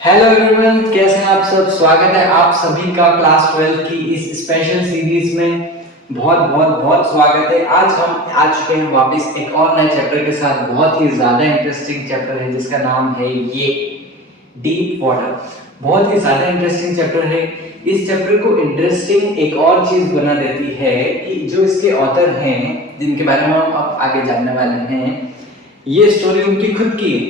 Hello everyone, कैसे हैं आप सब। स्वागत है आप सभी का क्लास 12 की इस स्पेशल सीरीज में। बहुत बहुत बहुत स्वागत है। आज हम आ चुके हैं वापस एक और नए चैप्टर के साथ। बहुत ही ज्यादा इंटरेस्टिंग चैप्टर है जिसका नाम है ये डीप वाटर। बहुत ही ज्यादा इंटरेस्टिंग चैप्टर है। इस चैप्टर को इंटरेस्टिंग एक और चीज बना देती है कि जो इसके ऑथर हैं, जिनके बारे में हम अब आगे जानने वाले हैं, ये स्टोरी उनकी खुद की है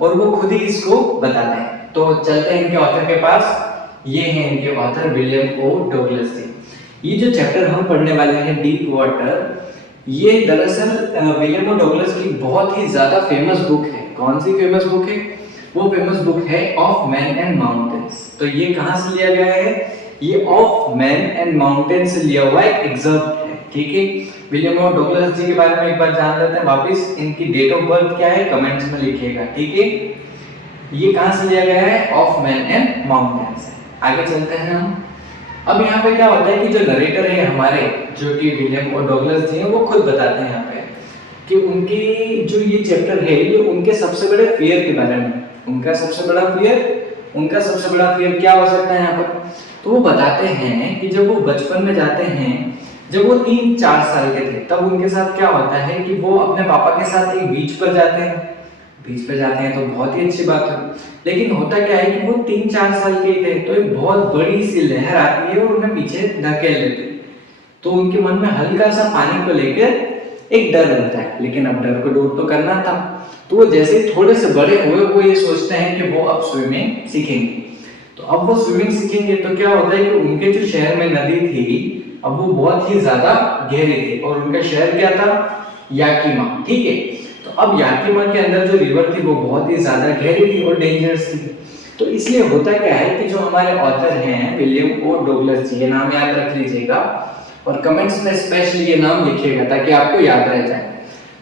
और वो खुद ही इसको बताते हैं। तो चलते हैं इनके ऑथर के पास। ये हैं इनके ऑथर विलियम ओ डगलस जी। ये जो चैप्टर हम पढ़ने वाले हैं डीप वाटर, ये दरअसल विलियम ओ डगलस की बहुत ही ज्यादा फेमस बुक है। कौन सी फेमस बुक है? वो फेमस बुक है ऑफ मैन एंड माउंटेन्स। तो ये कहां से लिया गया है? ये ऑफ मैन एंड माउंटेन से लिया हुआ एक एग्जर्प्ट है। ठीक है, विलियम ओ डगलस जी के बारे में एक बार जान लेते हैं वापस। इनकी डेट ऑफ बर्थ क्या है कमेंट्स में लिखिएगा। ठीक है, ये कहां से लिया गया है? ऑफ मैन एंड माउंटेन से। आगे चलते हैं हम। अब यहाँ पे क्या होता है कि जो नरेटर है हमारे, जो कि विलियम ओ डगलस जी हैं, वो खुद बताते हैं यहाँ पे कि उनकी जो ये चैप्टर है ये उनके सबसे बड़े फियर के बारे में। उनका सबसे बड़ा फियर क्या हो सकता है यहाँ पर? तो वो बताते हैं कि जब वो बचपन में जाते हैं, जब वो 3-4 साल के थे, तब उनके साथ क्या होता है कि वो अपने पापा के साथ एक बीच पर जाते हैं। बीच पे जाते हैं तो बहुत ही अच्छी बात है, लेकिन होता क्या है कि वो 3-4 साल के थे तो एक बहुत बड़ी सी लहर आती है और उन्हें पीछे धकेल लेती है। तो उनके मन में हल्का सा पानी को लेकर एक डर रहता है, लेकिन अब डर को दूर तो करना था। तो वो जैसे ही थोड़े से बड़े हुए वो ये सोचते हैं कि वो अब स्विमिंग सीखेंगे। तो अब वो स्विमिंग सीखेंगे तो क्या होता है कि उनके जो शहर में नदी थी, अब वो बहुत ही ज्यादा गहरी थी और उनका शहर क्या था? याकीमा। ठीक है, तो अब याकीमा के अंदर जो रिवर थी वो बहुत ही ज्यादा गहरी थी और डेंजरस थी। तो इसलिए होता क्या है कि जो हमारे ऑथर हैं विलियम ओ डगलस जी, ये नाम याद रख लीजिएगा और कमेंट्स में स्पेशली ये नाम लिखिएगा ताकि आपको याद रह जाए।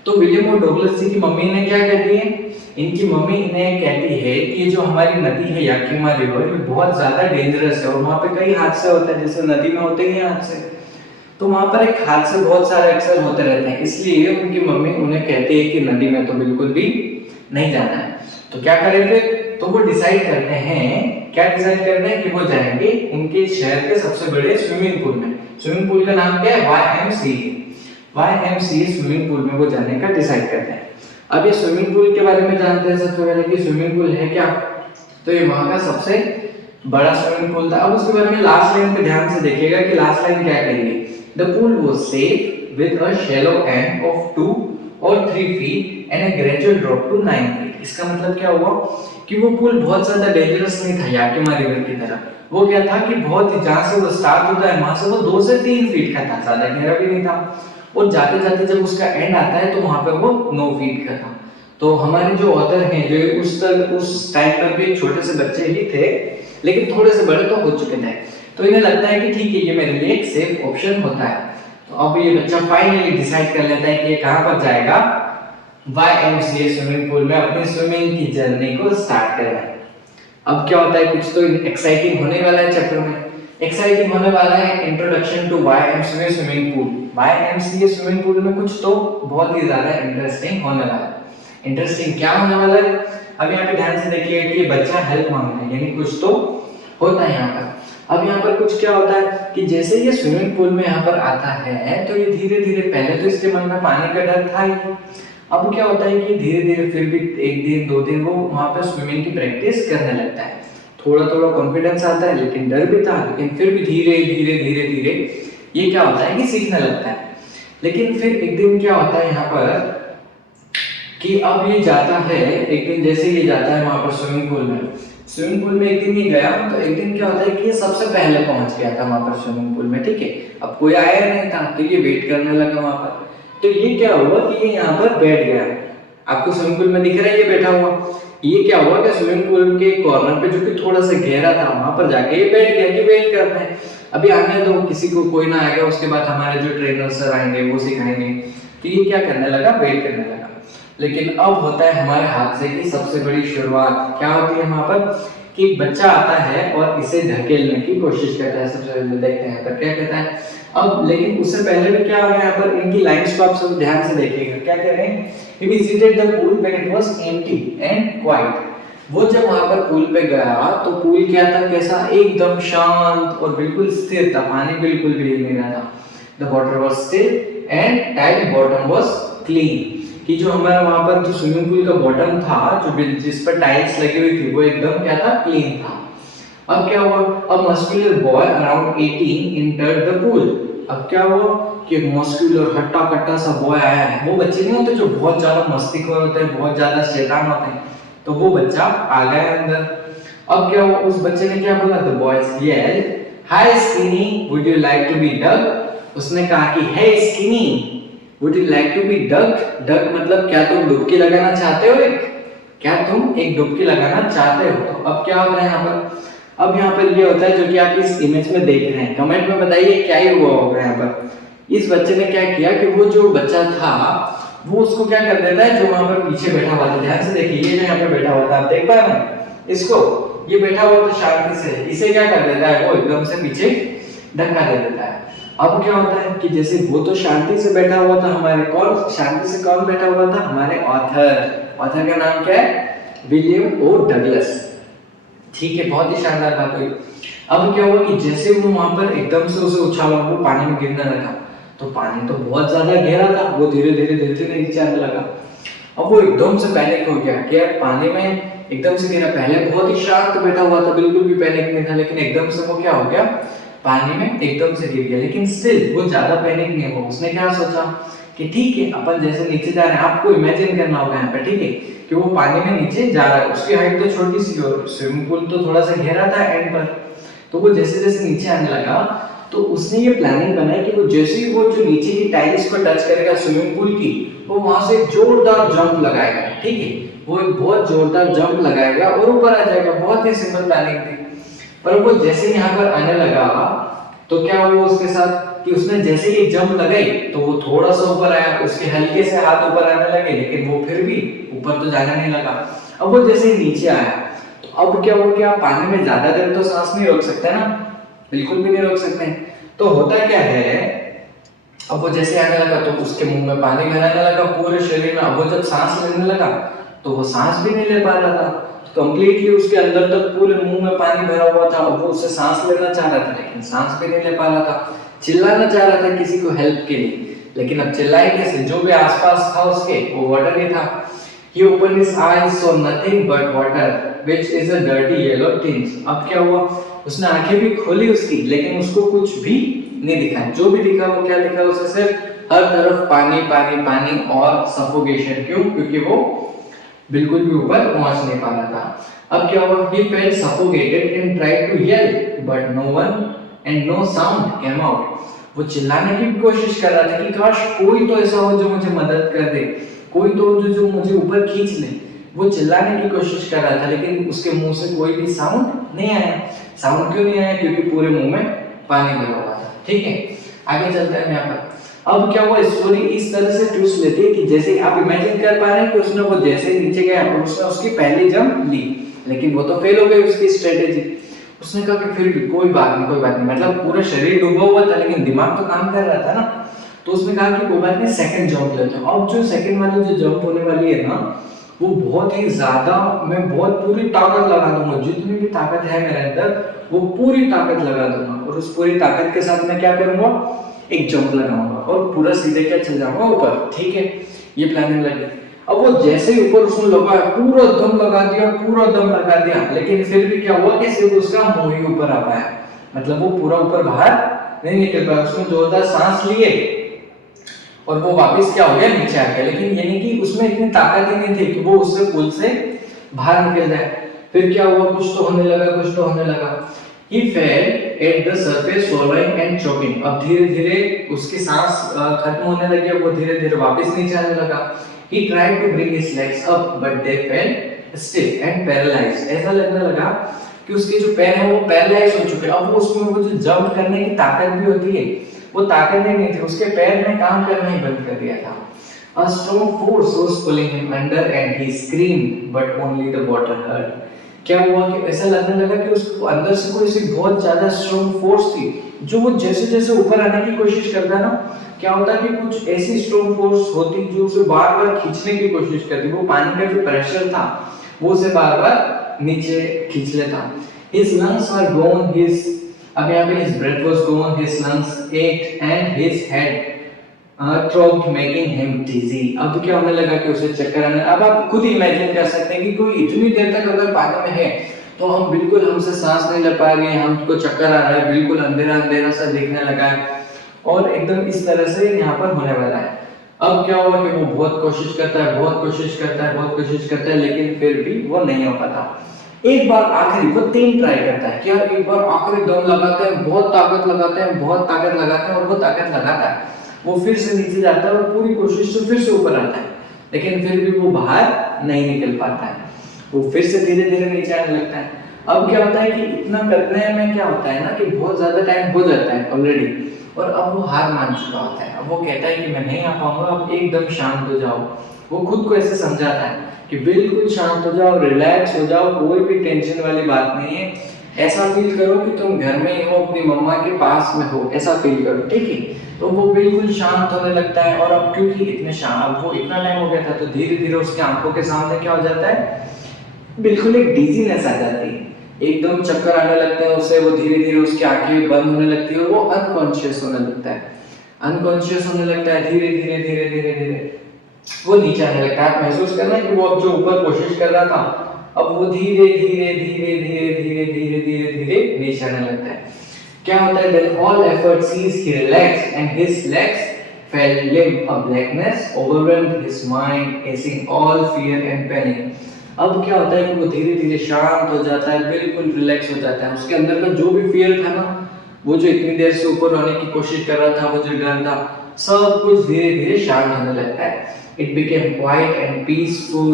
तो विलियम ओ डगलस जी की मम्मी ने क्या कहती है? इनकी मम्मी इन्हें कहती है कि ये जो हमारी नदी है याकीमा रिवर, ये बहुत ज्यादा डेंजरस है और वहां पे कई हादसे होते हैं, जैसे नदी में होते ही हादसे। तो वहां पर एक हादसे बहुत सारे अक्सर होते रहते हैं, इसलिए उनकी मम्मी उन्हें कहती है कि नदी में तो बिल्कुल भी नहीं जाना है। तो क्या करें फिर? तो वो डिसाइड करते हैं, क्या डिसाइड करते हैं कि वो जाएंगे उनके शहर के सबसे बड़े स्विमिंग पूल में। स्विमिंग पूल का नाम क्या है? वाईएमसीए स्विमिंग पूल में वो जाने का डिसाइड करते हैं। अब ये स्विमिंग पूल के बारे में जानते हैं सबसे पहले कि स्विमिंग पूल है क्या। तो ये वहां का सबसे बड़ा स्विमिंग पूल था। अब उसके बारे में लास्ट लाइन पे ध्यान से देखिएगा कि लास्ट लाइन क्या कहेगी। The pool was safe with a shallow end of 2 or 3 feet and a gradual drop to 9 feet। इसका मतलब क्या हुआ कि वो पूल बहुत ज्यादा डेंजरस नहीं था याकीमा रिवर की तरह। वो क्या था कि बहुत ही, जहां से वो स्टार्ट होता है वहां से वो 2 से 3 फीट का था, ज्यादा गहरा भी नहीं था। और जाते जाते जब उसका एंड आता है तो वहां पे वो 9 फीट का था। तो हमारे जो ऑथर हैं, जो उस टाइम पर भी छोटे से बच्चे ही थे, लेकिन थोड़े से बड़े तो हो चुके थे। तो इन्हें लगता है कि ठीक है, ये मेरे लिए एक सेफ ऑप्शन होता है। तो अब ये बच्चा फाइनली डिसाइड कर लेता है कि ये कहां पर जाएगा? वाईएमसीए स्विमिंग पूल में अपनी स्विमिंग की जर्नी को स्टार्ट करना है। अब क्या होता है, कुछ तो एक्साइटिंग होने वाला है चैप्टर में। एक्साइटिंग होने वाला है introduction to YMCA swimming pool. YMCA swimming pool में कुछ तो बहुत ही ज्यादा इंटरेस्टिंग होने वाला है। इंटरेस्टिंग क्या होने वाला है? अब यहाँ पे ध्यान से देखिएगा कि बच्चा हेल्प मांग रहा है, यानी कुछ तो होता है यहाँ पर। अब यहाँ पर कुछ क्या होता है कि जैसे ये स्विमिंग पूल में यहाँ पर आता है तो ये धीरे धीरे, पहले तो इसके मन में पानी का डर था ही। अब क्या होता है कि धीरे धीरे फिर भी 1 दिन 2 दिन वो वहां पर स्विमिंग की प्रैक्टिस करने लगता है। थोड़ा थोड़ा कॉन्फिडेंस आता है, लेकिन डर भी था, लेकिन फिर भी धीरे धीरे धीरे धीरे ये क्या होता है कि सीखने लगता है। लेकिन फिर एक दिन क्या होता है यहाँ पर कि अब ये जाता है, एक दिन जैसे ये जाता है वहां पर स्विमिंग पूल में। स्विमिंग पूल में एक दिन ये गया तो एक दिन क्या होता है कि ये सबसे पहले पहुंच गया था वहां पर स्विमिंग पूल में। ठीक है, अब कोई आया नहीं था तो ये वेट करने लगा वहां पर। तो ये क्या हुआ कि ये यहाँ पर बैठ गया। आपको स्विमिंग पूल में दिख रहा है ये बैठा हुआ। ये क्या हुआ कि स्विमिंग पूल के कॉर्नर पे जो कि थोड़ा सा गहरा था वहां पर जाके ये बैठ गया कि वेट करते हैं अभी आने दो, किसी को कोई ना आएगा, उसके बाद हमारे जो ट्रेनर सर आएंगे वो सिखाएंगे। तो ये क्या करने लगा? वेट करने लगा। लेकिन अब होता है हमारे हादसे की सबसे बड़ी शुरुआत। क्या होती है वहां पर कि बच्चा आता है और इसे धकेलने की कोशिश करता है। सबसे पहले देखते हैं यहाँ पर क्या कहता है। अब लेकिन उससे पहले भी क्या हो गया, यहाँ पर इनकी लाइंस को आप सब ध्यान से देखिएगा। क्या कह रहे हैं? He visited the pool when it was empty and quiet। वो जब वहां पर पूल पे गया तो पूल क्या था, कैसा, एकदम शांत और बिल्कुल स्थिर था, पानी बिल्कुल भी हिल नहीं रहा था। The water was still and tide bottom was clean, कि जो हमारा वहां पर जो स्विमिंग पूल का बॉटम था, जो जिस पर टाइल्स लगी हुई थी, वो एकदम क्या था, क्लीन था। अब क्या हुआ, अब muscular boy around 18 entered the pool. अब क्या हुआ कि एक मस्कुलर हट्टा कट्टा सा बॉय आया है। वो बच्चे नहीं होते जो बहुत ज्यादा मस्तीखोर होते हैं, बहुत ज्यादा शैतान होते हैं, तो वो बच्चा आ गया अंदर। अब क्या हुआ, उस बच्चे ने क्या बोला, the boys yelled, hi skinny would you like to be dug. उसने कहा कि hey skinny would you like to be dug. Dug मतलब क्या तुम डुबकी लगाना चाहते हो, एक, क्या तुम एक डुबकी लगाना चाहते हो। तो अब क्या हो रहा है यहाँ पर, अब यहाँ पर ये होता है जो कि आप इस इमेज में देख रहे हैं। कमेंट में बताइए क्या ही हुआ होगा यहाँ पर। इस बच्चे ने क्या किया कि वो जो बच्चा था वो उसको क्या कर देता है, जो वहां पर पीछे बैठा हुआ था, ध्यान से देखिए, ये जो यहाँ पे बैठा हुआ था, आप देख पा रहे हैं इसको, ये बैठा हुआ था शांति से, इसे क्या कर देता है, वो एकदम से पीछे धक्का दे देता है। अब क्या होता है कि जैसे वो तो शांति से बैठा हुआ था, हमारे कौन शांति से कौन बैठा हुआ था, हमारे ऑथर। ऑथर का नाम क्या है, विलियम ओ डगलस। ठीक है, बहुत ही शानदार बात हुई। अब क्या हुआ कि जैसे वो वहां पर एकदम से उसे उछाला, वो पानी में गिरने लगा, तो पानी तो बहुत ज्यादा गहरा था, वो धीरे धीरे धीरे धीरे नीचे आने लगा। अब वो एकदम से पैनिक हो गया कि यार पानी में एकदम से गिरा। पहले बहुत ही शांत बैठा हुआ था, बिल्कुल भी पैनिक नहीं था, लेकिन एकदम से वो क्या हो गया, पानी में एकदम से गिर गया। लेकिन स्टिल वो ज्यादा पैनिक नहीं हुआ। उसने क्या सोचा कि ठीक है, अपन जैसे नीचे जा रहे हैं, आपको इमेजिन करना होगा यहाँ पे, ठीक है, कि वो पानी में नीचे जा रहा है, उसकी हाइट तो छोटी सी, और स्विमिंग पूल तो थोड़ा सा गहरा था एंड पर। तो वो जैसे जैसे नीचे आने लगा, तो उसने ये प्लानिंग बनाई कि वो जैसे ही वो जो नीचे की टाइल्स को टच करेगा स्विमिंग पूल की, वो वहां से जोरदार जंप लगाएगा। ठीक है, वो एक बहुत जोरदार जंप लगाएगा और ऊपर आ जाएगा। बहुत ही सिंपल प्लानिंग थी। पर वो जैसे यहाँ पर आने लगा, तो क्या हुआ उसके साथ कि उसने जैसे ही जंप लगाई तो वो थोड़ा सा ऊपर आया, उसके हल्के से हाथ ऊपर आने लगे, लेकिन वो फिर भी ऊपर तो जाने नहीं लगा। अब वो जैसे ही नीचे आया, तो अब क्या हुआ कि आप पानी में ज्यादा देर तो सांस नहीं रोक सकते ना, बिल्कुल भी नहीं रोक सकते। तो होता क्या है, अब वो जैसे आने लगा तो उसके मुंह में पानी भराने लगा पूरे शरीर में। अब वो जब सांस लेने लगा तो वो सांस भी नहीं ले पा रहा था, कंप्लीटली उसके अंदर तक पूरे मुंह में पानी भरा हुआ था। वो उससे सांस लेना चाह रहा था, लेकिन सांस भी नहीं ले पा रहा था। चिल्लाना चाह रहा था किसी को हेल्प के लिए, लेकिन अब चिल्लाए कैसे, जो भी आसपास था उसके, वो वाटर ही था। He opened his eyes, saw nothing but water, which is a dirty yellow tinge. अब क्या हुआ, उसने आंखें भी खोली उसकी, लेकिन उसको कुछ भी नहीं दिखा। जो भी दिखा वो क्या दिखा, उसे सिर्फ हर तरफ पानी पानी पानी और सफोकेशन। क्यों, क्योंकि वो बिल्कुल भी ऊपर पहुंच नहीं पा रहा था। अब क्या हुआ, he felt suffocated and tried to yell, but no one and no sound came out. वो चिल्लाने की कोशिश कर रहा था कि काश कोई तो ऐसा हो जो मुझे मदद कर दे, कोई तो जो मुझे ऊपर खींच ले। वो चिल्लाने की कोशिश कर रहा था, लेकिन उसके मुंह से कोई भी साउंड नहीं आया। साउंड क्यों नहीं आया, क्योंकि पूरे मुंह में पानी भरा हुआ था। ठीक है, आगे चलते हैं यहाँ पर। अब क्या हुआ, स्टोरी इस तरह से ट्विस्ट लेती है कि जैसे आप इमेजिन कर पा रहे हैं कि उसने वो जैसे नीचे गया और उसने उसकी पहली जंप ली, लेकिन वो तो फेल हो गई उसकी स्ट्रेटेजी। उसने कहा कि फिर भी कोई बात नहीं, कोई बात नहीं, मतलब पूरा शरीर डूबा हुआ था लेकिन दिमाग तो काम कर रहा था ना। तो उसने कहा कि कोई बात नहीं, सेकंड जंप लेते हैं। अब जो सेकंड वाली जो जंप होने वाली है ना, वो बहुत ही ज्यादा, मैं बहुत पूरी ताकत लगा दूंगा, जितनी भी ताकत है मेरे अंदर वो पूरी ताकत लगा दूंगा, और उस पूरी ताकत के साथ मैं क्या करूंगा, एक जंप लगाऊंगा और पूरा सीधे क्या चल जाऊंगा ऊपर। ठीक है, ये प्लानिंग लगी। अब वो जैसे ही ऊपर उसने लगाया, पूरा दम लगा दिया, पूरा दम लगा दिया, लेकिन फिर भी क्या हुआ कि सिर्फ उसका मुंह ही ऊपर आ पाया, मतलब वो पूरा ऊपर बाहर नहीं निकल पाया। उसने जोरदार सांस लिए और वो वापस क्या हो गया, नीचे आ गया। लेकिन यानी कि उसमें इतनी ताकत ही नहीं थी कि वो उससे पुल से बाहर निकल जाए। फिर क्या हुआ, कुछ तो होने लगा, कुछ तो होने लगा। He fell at the surface, swallowing and choking. अब धीरे धीरे उसकी सांस खत्म होने लगी, वो धीरे धीरे वापस नीचे आने लगा। He tried to bring his legs up, but they fell stiff and paralyzed. ऐसा लगने लगा कि उसके जो पैर हैं वो पैरालाइज हो चुके हैं। अब वो उसमें वो जो जंप करने की ताकत भी होती है, वो ताकत ही नहीं थी, उसके पैर ने काम करना ही बंद कर दिया था। A strong force was pulling him under and he screamed, but only the water heard. क्या हुआ कि ऐसा लगने लगा कि उसको अंदर से कोई सी बहुत ज्यादा स्ट्रॉन्ग फोर्स थी, जो वो जैसे जैसे ऊपर आने की कोशिश करता ना, क्या होता कि कुछ ऐसी स्ट्रॉन्ग फोर्स होती जो उसे बार बार खींचने की कोशिश करती। वो पानी का जो प्रेशर था वो उसे बार बार नीचे खींच लेता। His lungs were gone, अब यहाँ पे his breath was gone, his lungs ached and his head throbbed making him dizzy। अब क्या होने लगा कि उसे चक्कर आने। अब आप खुद इमेजिन कर सकते हैं कि कोई इतनी देर तक अगर पानी में है तो हम बिल्कुल हमसे सांस नहीं ले पा रहे हैं, हमको चक्कर आ रहा है, बिल्कुल अंधेरा अंधेरा सा दिखने लगा है और एकदम इस तरह से यहाँ पर होने वाला है। अब क्या हुआ कि वो बहुत कोशिश करता है, बहुत कोशिश करता है, बहुत कोशिश करता है, लेकिन फिर भी वो नहीं हो पाता। एक बार आखिरी वो 3 ट्राई करता है कि यार एक बार आखिरी दम लगाते हैं, बहुत ताकत लगाते हैं, बहुत ताकत लगाते हैं और वो ताकत लगाता है, वो फिर से नीचे जाता है और पूरी कोशिश से फिर से ऊपर आता है, लेकिन फिर भी वो बाहर नहीं निकल पाता है, वो फिर से धीरे धीरे नीचे आने लगता है। अब क्या होता है कि इतना करने में क्या होता है ना कि बहुत ज्यादा टाइम हो जाता है ऑलरेडी और अब वो हार मान चुका होता है। अब वो कहता है कि मैं नहीं आ पाऊंगा, अब एकदम शांत हो जाओ। वो खुद को ऐसे समझाता है कि बिल्कुल शांत हो जाओ, रिलैक्स हो जाओ, कोई भी टेंशन वाली बात नहीं है, ऐसा फील करो कि तुम घर में ही हो, अपनी मम्मा के पास में हो, ऐसा फील करो, ठीक है। तो वो बिल्कुल शांत होने लगता है और अब क्योंकि इतने शांत, वो इतना टाइम हो गया था, तो धीरे धीरे उसके आंखों के सामने क्या हो जाता है, बिल्कुल एक डिजीनेस आ जाती है, एकदम चक्कर आने लगते हैं उसे, वो धीरे धीरे उसकी आंखें बंद होने लगती है और वो अनकॉन्शियस होने लगता है, अनकॉन्शियस होने लगता है, धीरे धीरे धीरे धीरे धीरे वो नीचे आने लगता है। आप महसूस करना कि वो अब जो ऊपर कोशिश कर रहा था, अब वो धीरे धीरे धीरे धीरे धीरे धीरे धीरे धीरे नीचे आने लगता है। क्या होता है, then all effort ceased, he relaxed and his legs felt limp, a blackness overwhelmed his mind, facing all fear and panic। अब क्या होता है कि वो धीरे धीरे शांत हो जाता है, बिल्कुल रिलैक्स हो जाता है, उसके अंदर का जो भी फियर था ना, वो जो इतनी देर से ऊपर होने की कोशिश कर रहा था, वो जो डर था, सब कुछ धीरे धीरे शांत होने लगता है। It became quiet and peaceful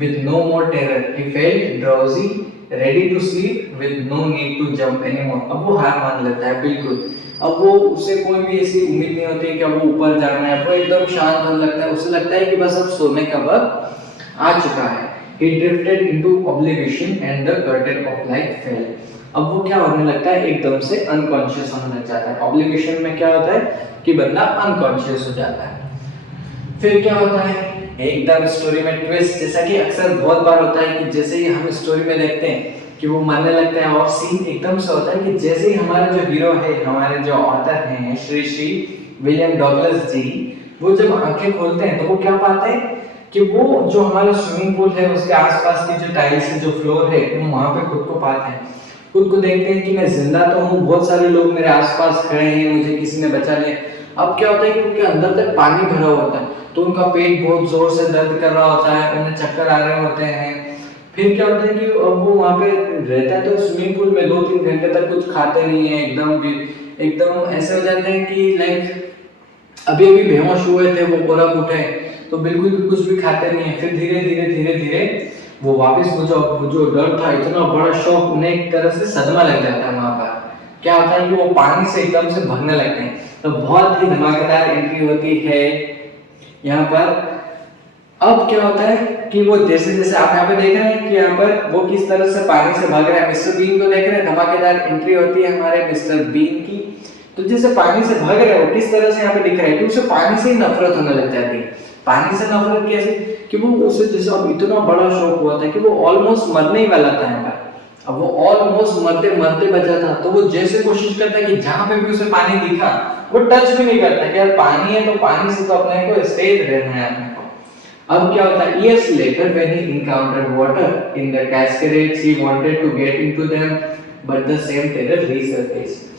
with no more terror, he felt drowsy, ready to sleep with no need to jump anymore। अब वो हार मान लेता है बिल्कुल, अब वो उससे कोई भी ऐसी उम्मीद नहीं होती कि अब वो ऊपर जाना है, वो एकदम शांत होने लगता है, उसे लगता है कि बस अब सोने का वक्त आ चुका है। He drifted into oblivion and the curtain of life fell। अब वो क्या होने लगता है, एकदम से अनकॉन्शियस होने लग जाता है। ऑब्लिविशन में क्या होता है कि बंदा अनकॉन्शियस हो जाता है। फिर क्या होता है, एकदम स्टोरी में ट्विस्ट, जैसा कि अक्सर बहुत बार होता है कि जैसे ही हम स्टोरी में देखते हैं कि वो मरने लगता है और सीन एकदम से होता है कि जैसे ही हमारा जो हीरो है, हमारे जो ऑथर हैं श्री श्री विलियम डगलस जी, वो जब आंखें खोलते हैं तो वो क्या पाते हैं कि वो जो हमारा स्विमिंग पूल है उसके आसपास की जो टाइल्स है, जो फ्लोर है, वो वहां पे खुद को पाते हैं, खुद को देखते हैं कि मैं जिंदा तो हूँ, बहुत सारे लोग मेरे आसपास खड़े हैं, मुझे किसी ने बचा लिया। अब क्या होता है कि उनके अंदर तक पानी भरा होता है, तो उनका पेट बहुत जोर से दर्द कर रहा होता है, उन्हें चक्कर आ रहे होते हैं। फिर क्या होता है कि अब वो वहाँ पे रहता है तो स्विमिंग पूल में 2-3 घंटे तक कुछ खाते नहीं है, एकदम ऐसे हो जाते हैं कि लाइक अभी अभी बेहोश हुए थे, वो पूरा उठे तो बिल्कुल भी कुछ भी खाते नहीं है। फिर धीरे धीरे धीरे धीरे वो वापस वो जो डर था, इतना बड़ा शॉक, उन्हें एक तरह से सदमा लग जाता है। वहाँ पर क्या होता है कि वो पानी से एकदम से भगने लगते हैं। तो बहुत ही धमाकेदार एंट्री होती है यहाँ पर। अब क्या होता है कि वो जैसे जैसे आप यहाँ पे देख रहे हैं कि यहाँ पर वो किस तरह से पानी से भाग रहा है, मिस्टर बीन को देख रहे हैं, धमाकेदार एंट्री होती है हमारे मिस्टर बीन की। तो जैसे पानी से भाग रहा है वो किस तरह से यहाँ पे दिख रहा है कि उसे पानी से ही नफरत होने लग जाती है। पानी से नफरत कैसे कि वो उसे जैसे अब इतना बड़ा शौक हुआ था कि वो ऑलमोस्ट मरने ही वाला था यहाँ पर। अब वो ऑलमोस्ट मरते मरते बचा था, तो वो जैसे कोशिश करता है कि जहां पे भी उसे पानी दिखा वो टच भी नहीं करता कि यार पानी है तो पानी से तो अपने को स्टेज रहना है अपने को। अब क्या होता है, years later when he encountered water in the cascades he wanted to get into them but the same terror resurfaced।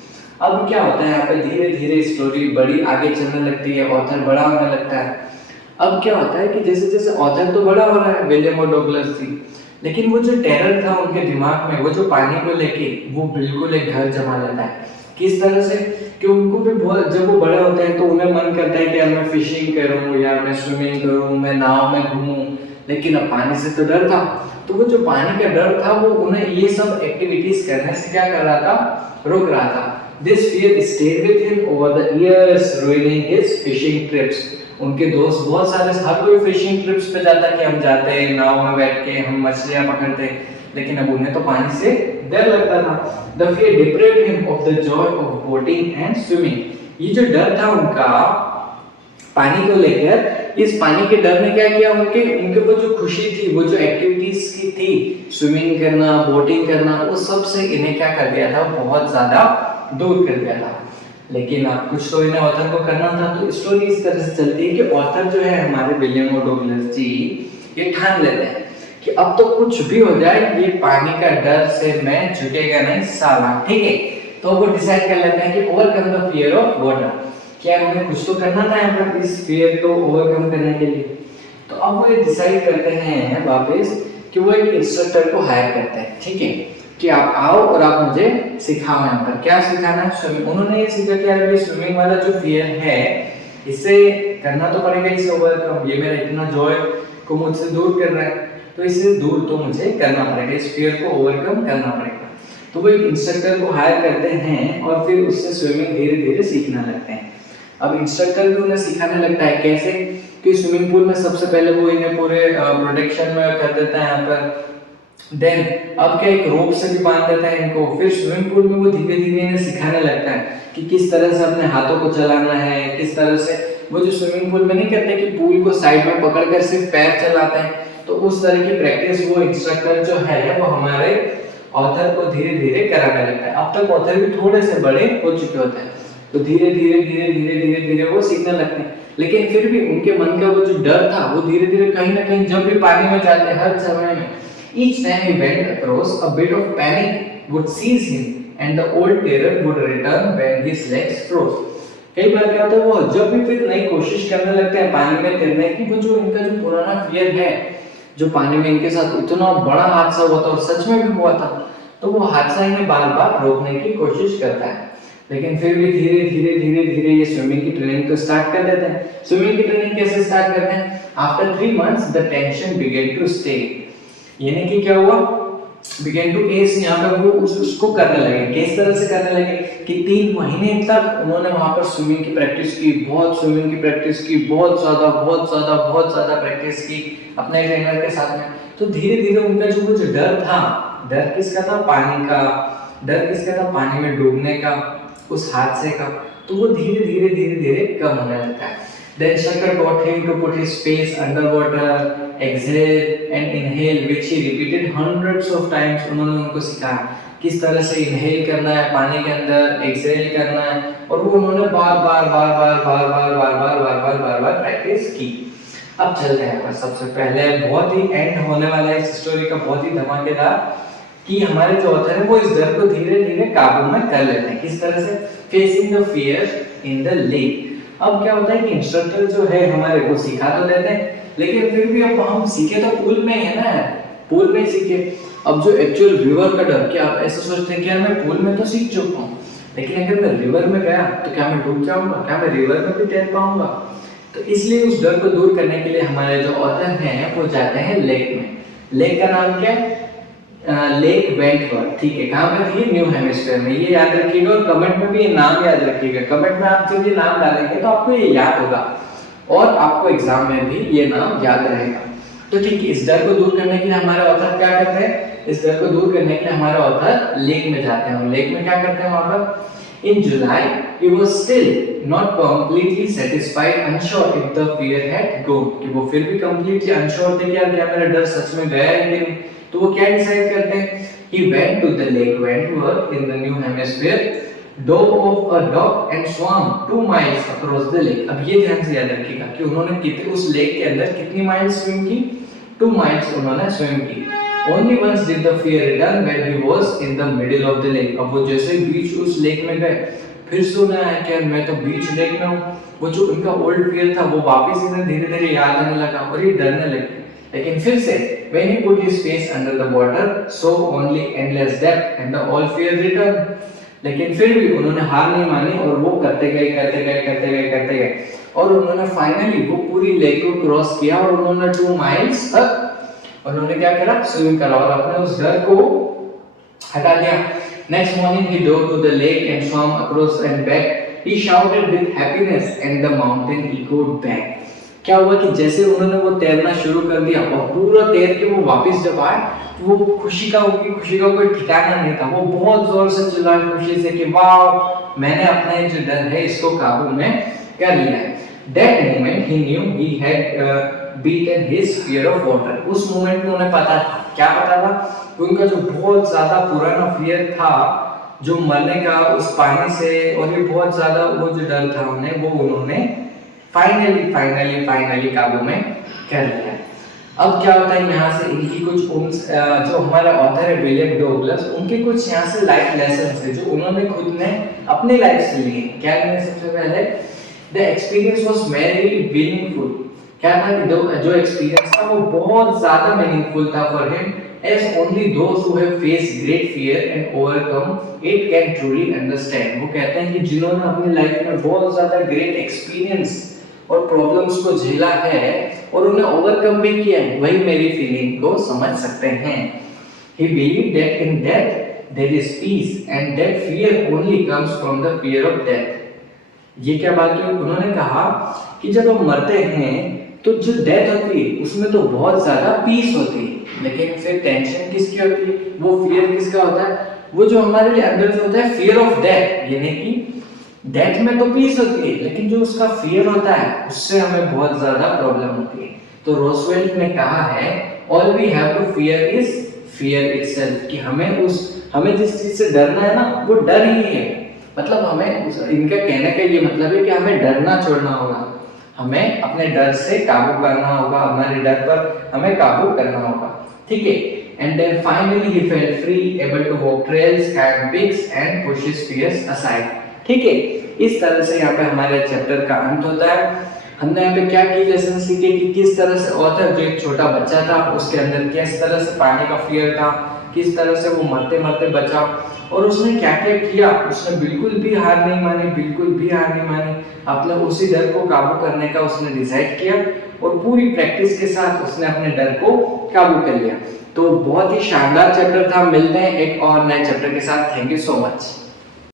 अब क्या होता है यहाँ पे धीरे धीरे स्टोरी बड़ी आगे चलने लगती है, ऑथर बड़ा होने लगता है। अब क्या होता है कि जैसे जैसे ऑथर तो बड़ा हो रहा है विलियम डगलस जी, लेकिन वो जो टेरर था उनके दिमाग में, वो जो पानी को लेके वो बिल्कुल एक घर जमा लेता है। किस तरह से कि उनको भी बहुत, जब वो बड़े होते हैं तो उन्हें मन करता है कि यार मैं फिशिंग करूं, यार मैं स्विमिंग करूं, मैं नाव में घूमूं, लेकिन अब पानी से तो डर था। तो वो जो पानी का डर था वो उन्हें ये सब एक्टिविटीज करने से क्या कर रहा था, रोक रहा था। This fear stayed with him over the years रुइनिंग his fishing trips. उनके दोस्त बहुत सारे, हर कोई फिशिंग ट्रिप्स पे जाता कि हम जाते हैं नाव में बैठ के हम मछलियां पकड़ते, लेकिन अब उन्हें तो पानी से डर लगता था। The fear deprived him of the joy of boating and swimming। ये जो डर था उनका पानी को लेकर इस पानी के डर ने क्या किया, उनके उनके ऊपर जो खुशी थी, वो जो एक्टिविटीज की थी, स्विमिंग करना, बोटिंग करना, वो सब से इन्हें क्या कर दिया था, बहुत ज्यादा दूर कर दिया था। लेकिन अब कुछ तो इन्हें ऑथर को करना था। तो स्टोरी इस तरह से चलती है कि ऑथर जो है हमारे विलियम ओ डगलस जी, ये ठान लेते हैं कि अब तो कुछ भी हो जाए, ये पानी का डर से मैं झुकेगा नहीं साला, ठीक है। तो वो डिसाइड कर लेते हैं कि overcome the fear of water, क्या उन्हें कुछ तो करना था यहाँ पर इस फियर को ओवरकम करने के लिए। तो अब वो ये डिसाइड करते हैं वापस कि वो एक इंस्ट्रक्टर को हायर करते हैं, ठीक है, कि आप आओ और आप मुझे सिखाओ यहाँ पर क्या सिखाना है, स्विमिंग। उन्होंने ये सीखा कि यार स्विमिंग वाला जो फियर है, इसे करना तो पड़ेगा, इसे ओवरकम, ये मेरा इतना जॉय को मुझसे दूर कर रहा है, तो इससे दूर तो मुझे करना पड़ेगा, इस फियर को ओवरकम करना पड़ेगा। तो वो एक इंस्ट्रक्टर को हायर करते हैं और फिर उससे स्विमिंग धीरे धीरे सीखने लगते हैं। अब इंस्ट्रक्टर भी उन्हें सिखाने लगता है कैसे, कि स्विमिंग पूल में सबसे पहले वो इन्हें पूरे प्रोटेक्शन में कर देता है यहाँ पर, देन अब क्या एक रोप से भी बांध देता है इनको। फिर स्विमिंग पूल में वो धीरे धीरे इन्हें सिखाने लगता है कि किस तरह से अपने हाथों को चलाना है, किस तरह से वो जो स्विमिंग पूल में नहीं करते कि पूल को साइड में पकड़कर सिर्फ पैर चलाते हैं, तो उस तरह की प्रैक्टिस वो इंस्ट्रक्टर जो है वो हमारे ऑथर को धीरे धीरे कराने लगता है। अब तक ऑथर भी थोड़े से बड़े हो चुके होते हैं, तो धीरे धीरे धीरे धीरे धीरे धीरे वो सीखने लगते हैं। लेकिन फिर भी उनके मन का वो जो डर था, वो धीरे धीरे कहीं ना कहीं जब भी पानी में जाते हैं, हर समय में, each time he went across, a bit of panic would seize him and the old terror would return when his legs froze। कई बार क्या होता है, वो जब भी फिर नई कोशिश करने लगते हैं पानी में तैरने की, वो जो इनका जो पुराना फियर है, जो पानी में इनके साथ इतना बड़ा हादसा हुआ था और सच में भी हुआ था, तो वो हादसा इन्हें बार बार रोकने की कोशिश करता है। लेकिन फिर भी धीरे धीरे धीरे धीरे ये स्विमिंग की ट्रेनिंग तो स्टार्ट कर देते हैं। स्विमिंग की ट्रेनिंग कैसे स्टार्ट करते हैं, after 3 months the tension began to stay, यानी कि क्या हुआ, बिगेन टू एस, यहाँ पे वो उसको करने लगे। किस तरह से करने लगे कि 3 महीने तक उन्होंने वहां पर स्विमिंग की प्रैक्टिस की, बहुत स्विमिंग की प्रैक्टिस की, बहुत ज्यादा प्रैक्टिस की अपने ट्रेनर के साथ में। तो धीरे धीरे उनका जो डर था, डर किसका था, पानी का, डर किसका था, पानी में डूबने का, उस हादसे का, तो वो धीरे धीरे धीरे धीरे कम होने लगता है। Then Shankar taught him to put his face underwater, exhale and inhale, which he repeated hundreds of times। उन्होंने उनको सिखाया किस तरह से इनहेल करना है पानी के अंदर, एक्सहेल करना है, और वो उन्होंने बार बार प्रैक्टिस की। अब चलते हैं पर सबसे पहले बहुत ही एंड होने वाला है इस स्टोरी का, बहुत ही धमाकेदार, कि हमारे जो ऑथर है वो इस डर को धीरे धीरे काबू में कर लेते हैं। किस तरह से, facing the fear in the lake. अब क्या होता है कि इंस्ट्रक्टर जो है हमारे को सिखा तो देते हैं, लेकिन फिर भी अब हम सीखे तो पूल में है ना, पूल में सीखे। अब जो एक्चुअल रिवर का डर, क्या आप ऐसे सोचते हैं कि यार मैं पूल में तो सीख चुका हूँ, लेकिन अगर मैं रिवर में गया तो क्या मैं डूब जाऊंगा, क्या मैं रिवर में भी तैर पाऊंगा। तो इसलिए उस डर को दूर करने के लिए हमारे जो ऑथर हैं वो जाते हैं लेक में। लेक का नाम क्या है, लेक वेंटवर्थ, ठीक है। कहाँ पे थी, न्यू हेमिस्फीयर में, ये याद रखिएगा और कमेंट में भी ये नाम याद रखिएगा। कमेंट में आप जब ये नाम डालेंगे तो आपको ये याद होगा और आपको एग्जाम में भी ये नाम याद रहेगा। तो ठीक है, इस डर को दूर करने के लिए हमारे ऑथर क्या करते हैं, इस डर को दूर करने के लिए हमारे ऑथर लेक में जाते हैं। लेक में क्या करते हैं वहां पर, in July he was still not completely satisfied, unsure if the fear had gone, कि वो फिर भी completely unsure थे कि यार क्या मेरा डर सच में गया है कि नहीं। तो वो क्या डिसाइड करते हैं, he went to the lake Wentworth in the new hemisphere, dove off a dock and swam 2 miles across the lake। अब ये ध्यान से याद रखिएगा कि उन्होंने कितने उस लेक के अंदर कितनी माइल्स स्विम की, 2 miles उन्होंने स्विम की। Only once did the fear return when he was in the middle of the lake। अब वो जैसे बीच उस लेक में गए, फिर सुना है कि मैं तो बीच लेक में हूँ। वो जो उनका ओल्ड फियर था वो वापस इन्हें धीरे धीरे याद आने लगा और ये डरने लगे। लेकिन फिर से when he put his face under the water, so only endless depth and the all fear returned। लेकिन फिर भी उन्होंने हार नहीं मानी और वो करते गए और उन्होंने फाइनली वो पूरी लेक को क्रॉस किया और उन्होंने 2 miles तक उन्होंने क्या करा, स्विम करा और अपने उस डर को हटा दिया। Next morning he dove to the lake and swam across and back. He shouted with happiness and the mountain echoed back। क्या हुआ कि जैसे उन्होंने वो तैरना शुरू कर दिया और पूरा तैर के वो वापस जब आए तो वो खुशी का कोई ठिकाना नहीं था। वो बहुत जोर से चिल्लाए खुशी से कि वाह, मैंने अपना जो डर है इसको काबू में कर लिया है। That moment he knew he had beaten his fear of water. उस मोमेंट में उन्हें पता था, क्या पता था? उनका जो बहुत ज्यादा पुराना फियर था, जो मरने का उस पानी से, और ये बहुत ज्यादा वो जो डर था उन्हें, वो उन्होंने फाइनली काबू में कर लिया। अब क्या होता है यहाँ से, इनकी कुछ जो हमारा ऑथर है विलियम डगलस, उनके कुछ यहाँ से लाइफ लेसन है जो उन्होंने खुद ने अपनी लाइफ से लिए। क्या लिए? सबसे पहले the experience was very meaningful. क्या था कि जो एक्सपीरियंस था वो बहुत ज्यादा मीनिंगफुल था for him, as only those who have faced great fear and overcome it can truly understand। वो कहते हैं कि जिन्होंने अपनी लाइफ में बहुत ज्यादा ग्रेट एक्सपीरियंस और प्रॉब्लम्स को झेला है और उन्हें ओवरकम भी किया है, वही मेरी फीलिंग को समझ सकते हैं। He believed that in death there is peace and that fear only comes from the fear of death। ये क्या बात हुई? उन्होंने कहा कि जब हम मरते हैं तो जो डेथ होती है उसमें तो बहुत ज्यादा पीस होती है, लेकिन फिर टेंशन किसकी होती है? वो फियर किसका होता है? वो जो हमारे लिए अंदर से होता है फियर ऑफ डेथ, यानी कि डेथ में तो पीस होती है, लेकिन जो उसका फियर होता है उससे हमें बहुत ज्यादा प्रॉब्लम होती है। तो रोजवेल्ट ने कहा है all we have to fear is fear itself, कि हमें जिस चीज से डरना है ना वो डर ही है। मतलब इनका कहने का ये मतलब है कि हमें डरना छोड़ना होगा, हमें अपने डर से काबू करना होगा, हमारे डर पर हमें काबू करना होगा। ठीक है। And then finally he felt free, able to walk trails, climb peaks and push his fears aside। ठीक है, इस तरह से यहाँ पे हमारे चैप्टर का अंत होता है। हमने यहाँ पे क्या की लेसन सीखे कि किस तरह से ऑथर जो एक छोटा बच्चा था उसके अंदर किस तरह से पानी का फियर था, किस तरह से वो मरते मरते बचा, और उसने क्या क्या किया। उसने बिल्कुल भी हार नहीं मानी, अपने उसी डर को काबू करने का उसने डिसाइड किया और पूरी प्रैक्टिस के साथ उसने अपने डर को काबू कर लिया। तो बहुत ही शानदार चैप्टर था। मिलते हैं एक और नए चैप्टर के साथ। Thank you so much.